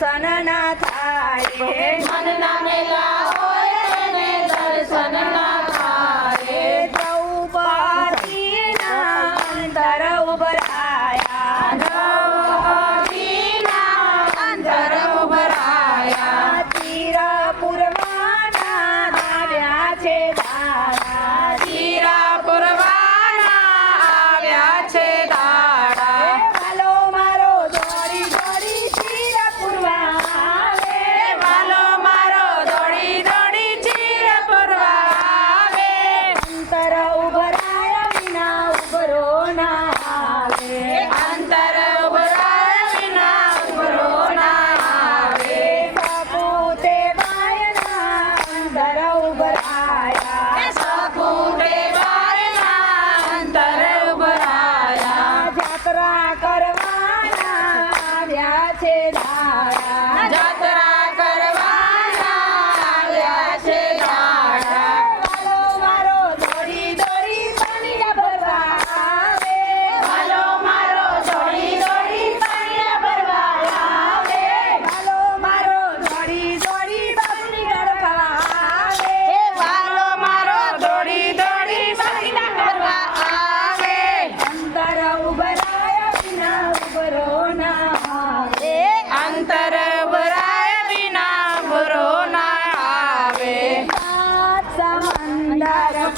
દર્શન ના થાય મનના મેલા હોય તેને દર્શન ના થાય દ્રૌપદીના અંતર ઉભરાયા દ્રૌપદીના અંતર ઉભરાયા તીરપુરવાના આવ્યા છે દાડા તીરા પુરવાના આવ્યા છે દાડા વાલો મારો દોડી દોડી તીરપુરવા આવે વાલો મારો દોડી દોડી ચીર પુરવા આવે અંતર ઉભરાયા વિના ઉભરો ના આવે અંતર ઉભરાય વિના ઉભરો ના આવે સપૂતે બાયના અંતર ઉભરાયા સપૂતે બારના અંતર ઉભરાયા જાત્રા કરવાના આવ્યા છે દાડા